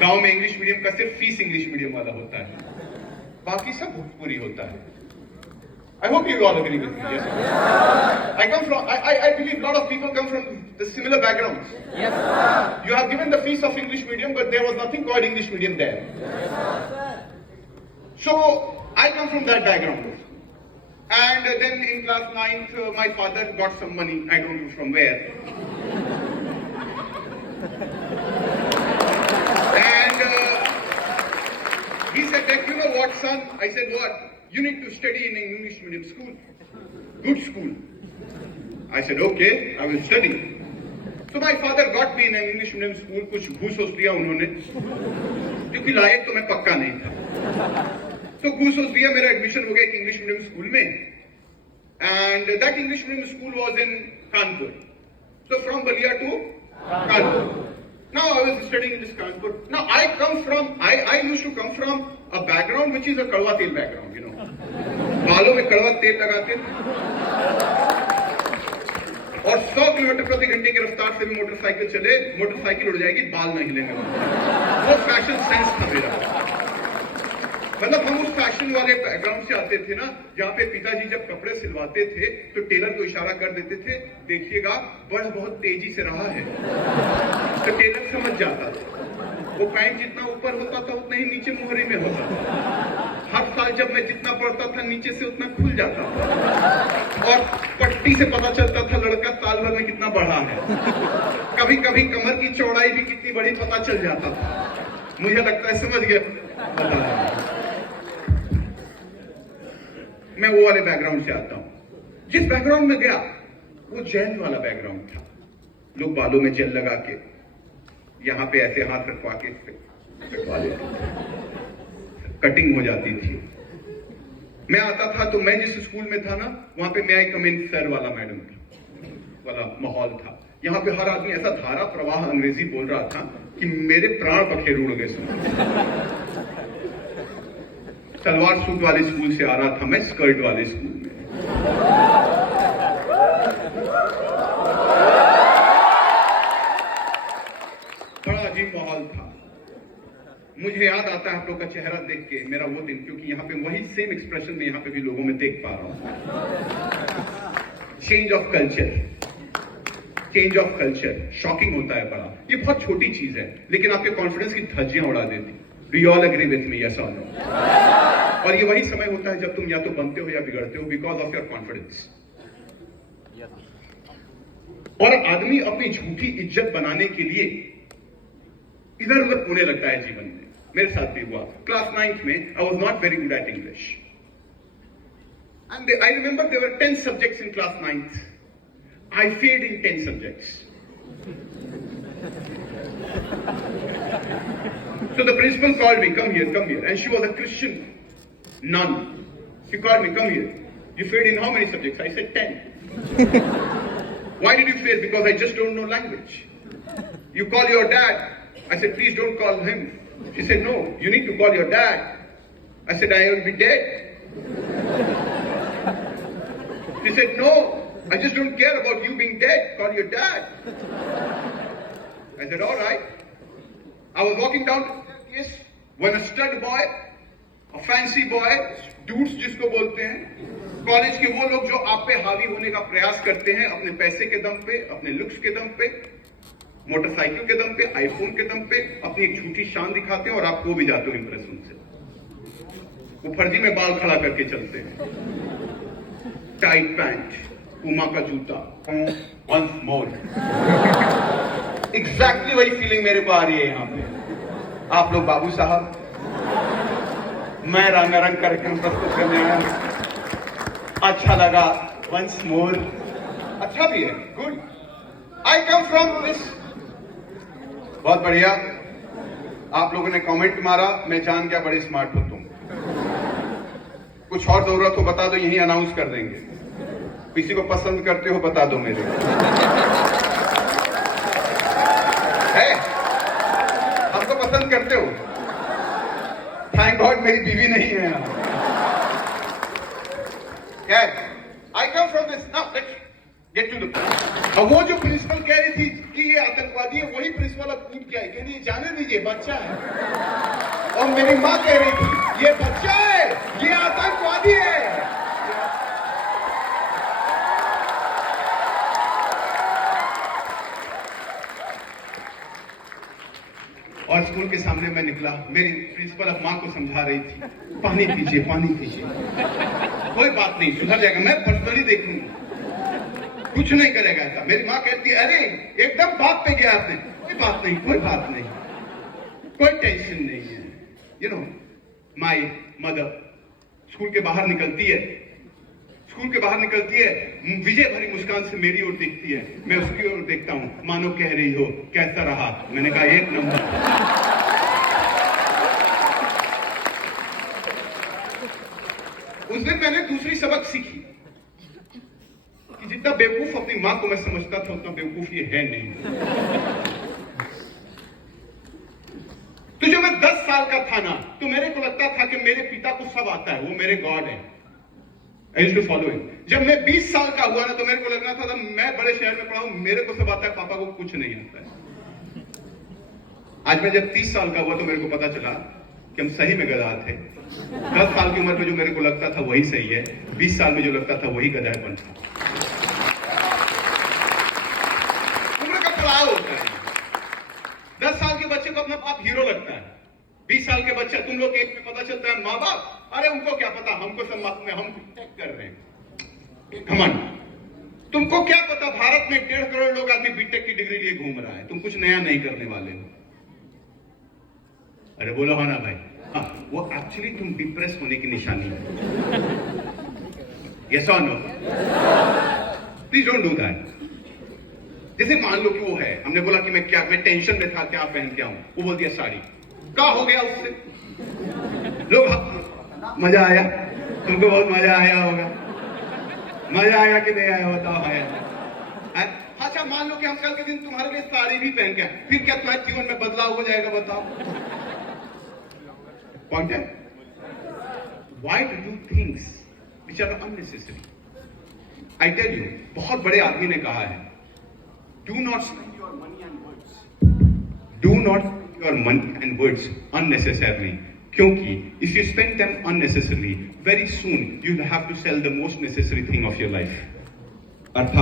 गांव में English medium का सिर्फ फीस इंग्लिश मीडियम वाला होता है, बाकी सब भोजपुरी होता है। I hope you all agree with me. Yes. I come from. I believe a lot of people come from the similar backgrounds. Yes. You have given the fees of English medium, but there was nothing called English medium there. So I come from that background. And then in class 9th, my father got some money. I don't know from where. And he said that, you know what, son? I said, what? You need to study in an English medium school. Good school. I said, okay, I will study. So my father got me in an English medium school. कुछ घूस वूस दिया उन्होंने, क्योंकि लायक तो मैं पक्का नहीं था। तो घूस वूस दिया, मेरा एडमिशन हो गया एक इंग्लिश मीडियम स्कूल में। And that English medium school was in Kanpur. So from Balia to Kanpur. Now I was studying in this Kanpur. Now I used to come from a background which is a कड़वा तेल background, you know. बालों में कड़वा तेल लगाते थे और 100 kilometre प्रति घंटे की रफ्तार से भी मोटरसाइकिल चले, मोटरसाइकिल उड़ जाएगी, बाल नहीं हिलेंगे। वो फैशन सेंस था मेरा। मतलब हम उस फैशन वाले बैकग्राउंड से आते थे ना, जहाँ पे पिताजी जब कपड़े सिलवाते थे तो टेलर को इशारा कर देते थे, देखिएगा बढ़ बहुत तेजी से रहा है, तो टेलर समझ जाता था। वो पैंट जितना ऊपर होता था उतना ही नीचे मोहरे में होता था। हर साल जब मैं जितना पढ़ता था नीचे से उतना खुल जाता था, और पट्टी से पता चलता था लड़का साल भर में कितना बढ़ा है। कभी कभी कमर की चौड़ाई भी कितनी बड़ी पता चल जाता था। मुझे लगता है समझ गया। मैं वो वाले बैकग्राउंड से आता हूं। जिस बैकग्राउंड में गया वो जेल वाला बैकग्राउंड था। लोग बालों में जेल लगा के यहां पे ऐसे हाथ रखवा के कटवा लेते, कटिंग हो जाती थी। मैं आता था तो मैं जिस स्कूल में था ना, वहां पे मैं आई कम इन सर वाला मैडम था, वाला माहौल था। यहाँ पे हर आदमी ऐसा धारा प्रवाह अंग्रेजी बोल रहा था कि मेरे प्राण पखेरु उड़ गए। सलवार सूट वाले स्कूल से आ रहा था मैं, स्कर्ट वाले स्कूल में। बड़ा अजीब माहौल था। मुझे याद आता है आप लोग का चेहरा देख के मेरा वो दिन, क्योंकि यहाँ पे वही सेम एक्सप्रेशन में यहाँ पे भी लोगों में देख पा रहा हूँ। Change of culture, change of culture shocking होता है बड़ा। ये बहुत छोटी चीज है लेकिन आपके कॉन्फिडेंस की धज्जियां उड़ा देती। Do you all agree with me? Yes और नो? और ये वही समय होता है जब तुम या तो बनते हो या बिगड़ते हो, बिकॉज ऑफ योर कॉन्फिडेंस। और आदमी अपनी झूठी इज्जत बनाने के लिए इधर उधर होने लगता है जीवन में। मेरे साथ भी हुआ। क्लास 9th में I was not very good at English, and I remember there were 10 subjects in class 9th. I failed in 10 subjects. So the principal called me, come here, and she was a Christian nun. She called me, come here. You failed in how many subjects? I said 10. Why did you fail? Because I just don't know language. You call your dad. I said, please don't call him. She said, no, you need to call your dad. I said, I will be dead. She said, no, I just don't care about you being dead. Call your dad. I said, all right. I was walking down the staircase when a stud boy, a fancy boy, dudes जिसको बोलते हैं, college के वो लोग जो आप पे हावी होने का प्रयास करते हैं अपने पैसे के दम पे, अपने लुक्स के दम पे, मोटरसाइकिल के दम पे, आईफोन के दम पे अपनी एक झूठी शान दिखाते हैं और आप वो भी जाते हो इंप्रेस उनसे। वो फर्जी में बाल खड़ा करके चलते हैं, टाइट पैंट, पुमा का जूता, once more. एग्जैक्टली वही फीलिंग मेरे को आ रही है यहाँ पे। आप लोग बाबू साहब, मैं रंगारंग कार्यक्रम प्रस्तुत करने आया हूँ। अच्छा लगा, once more. अच्छा भी है, good. I come from this. बहुत बढ़िया। आप लोगों ने कमेंट मारा, मैं जान गया बड़े स्मार्ट हो तुम। कुछ और जरूरत हो बता दो, यही अनाउंस कर देंगे। किसी को पसंद करते हो बता दो मेरे है, हमको पसंद करते हो? थैंक गॉड मेरी बीवी नहीं है यहाँ। I come from this. Now let's get to the point. अब वो जो प्रिंसिपल कह रही थी कि ये आतंकवादी है, वही प्रिंसिपल अब कूद क्या है? कहनी जाने दीजिए, बच्चा है। और मेरी माँ कह रही थी ये बच्चा है, ये आतंकवादी है। और स्कूल के सामने मैं निकला, मेरी प्रिंसिपल अब माँ को समझा रही थी, पानी पीजिए, पानी पीजिए, कोई बात नहीं, सुधर जाएगा, मैं पर्सनली देखूंगा, कुछ नहीं करेगा ऐसा। मेरी माँ कहती है अरे एकदम बात पे गया आपने, कोई बात नहीं, कोई बात नहीं, कोई टेंशन नहीं है। You know my mother school के बाहर निकलती है, विजय भरी मुस्कान से मेरी ओर देखती है, मैं उसकी ओर देखता हूं, मानो कह रही हो कैसा रहा। मैंने कहा 1 नंबर। उस दिन मैंने दूसरी सबक सीखी कि जितना बेवकूफ अपनी मां को मैं समझता था उतना बेवकूफ ये है नहीं। तो जब मैं 10 साल का था ना, तो मेरे को लगता था कि मेरे पिता को सब आता है, वो मेरे गॉड है। I used to follow him. जब मैं 20 साल का हुआ ना, तो मेरे को लगना था मैं बड़े शहर में पढ़ा हूं, मेरे को सब आता है, पापा को कुछ नहीं आता है। आज मैं जब 30 साल का हुआ तो मेरे को पता चला कि हम सही में गधा थे। 10 साल की उम्र में जो मेरे को लगता था वही सही है, 20 साल में जो लगता था वही गधापन था। उम्र का पड़ाव होता है। 10 साल के बच्चे को अपना बाप हीरो लगता है, 20 साल के बच्चे तुम लोग एक में पता चलता है माँ बाप, अरे उनको क्या पता, हमको सम्मान में हम चेक कर रहे हैं, घमंड। तुमको क्या पता भारत में 1.5 करोड़ लोग आदमी बीटेक की डिग्री लिए घूम रहा है, तुम कुछ नया नहीं करने वाले हो। अरे बोलो हाँ ना भाई, हाँ, वो एक्चुअली तुम डिप्रेस होने की निशानी है। यस और no? Please don't do that. जैसे मान लो कि वो है, हमने बोला कि मैं टेंशन में था, क्या पहन के आऊं, वो बोल दिया साड़ी, क्या हो गया उससे? लोग मजा आया, तुमको बहुत मजा आया होगा, मजा आया कि नहीं आया बताओ। आया। अच्छा मान लो कि हम कल के दिन तुम्हारे लिए साड़ी भी पहन के, फिर क्या तुम्हारे जीवन में बदलाव हो जाएगा बताओ? पॉइंट है, why to do things which are unnecessary? I tell you, बहुत बड़े आदमी ने कहा है, do not spend your money and words, do not spend your money and words unnecessarily. क्योंकि if you spend them unnecessarily, very soon you will have to sell the most necessary thing of your life. अर्थात